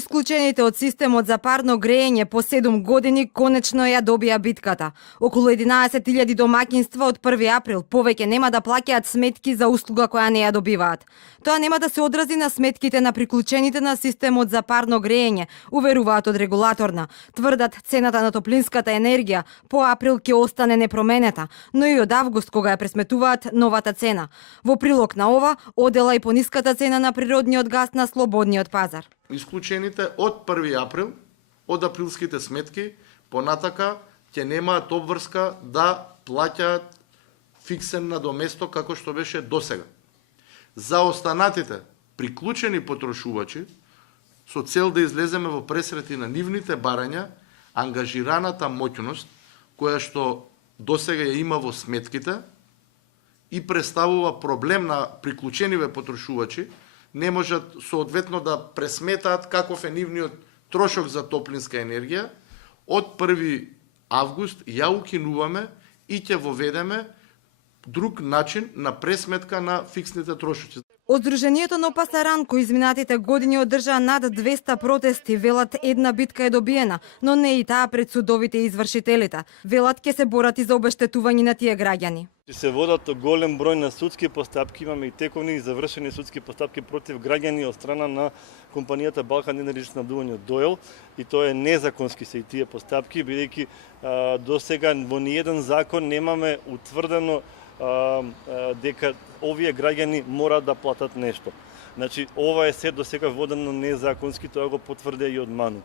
Исклучените од системот за парно грејење по 7 години конечно ја добија битката. Околу 11.000 домаќинства од 1 април повеќе нема да плаќаат сметки за услуга која не ја добиваат. Тоа нема да се одрази на сметките на приклучените на системот за парно грејење, уверуваат од регулаторна. Тврдат цената на топлинската енергија по април ќе остане непроменета, но и од август кога ја пресметуваат новата цена. Во прилог на ова, одела и пониската цена на природниот газ на слободниот пазар. Исклучените од 1 април, од априлските сметки, понатака ќе немаат обврска да плаќаат фиксен надоместок како што беше досега. За останатите приклучени потрошувачи, со цел да излеземе во пресрети на нивните барања, ангажираната моќност, која што досега ја има во сметките и представува проблем на приклучениве потрошувачи, не можат соодветно да пресметаат каков е нивниот трошок за топлинска енергија, од 1 август ја укинуваме и ќе воведеме друг начин на пресметка на фиксните трошоци. Одруженијето на Пасаран, кои изминатите години одржаа над 200 протести, велат една битка е добиена, но не и таа пред судовите и извршителите. Велат ќе се борат и за обештетување на тие граѓани. Се водат голем број на судски постапки, имаме и тековни и завршени судски постапки против граѓани од страна на компанијата Балкан Енерджи снабдување од Дојел, и тоа е незаконски се и тие постапки, бидејќи до сега во ниеден закон немаме утврдено дека овие граѓани мора да платат нешто. Значи, ова е се до сега водено незаконски, тоа го потврдија и од МАНУ.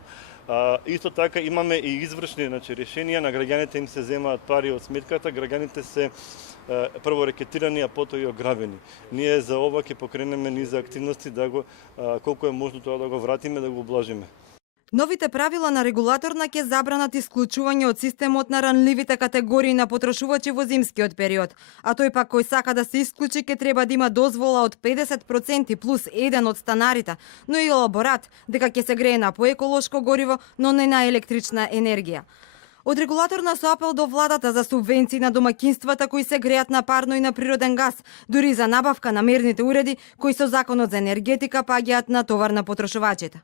Исто така имаме и извршни решенија, на граѓаните им се земаат пари од сметката, граѓаните се прво рекетирани, а потоа и ограбени. Ние за ова ќе покренеме низа активности да го колку е можно тоа да го вратиме, да го облажиме. Новите правила на регулаторна ќе забранат исклучување од системот на ранливите категории на потрошувачи во зимскиот период, а тој пак кој сака да се исклучи ќе треба да има дозвола од 50% плюс 1 од станарите, но и елаборат дека ќе се грее на поеколошко гориво, но не на електрична енергија. Од регулаторна со апел до владата за субвенции на домаќинствата кои се греат на парно и на природен газ, дури за набавка на мерните уреди кои со законот за енергетика паѓаат на товар на потрошувачите.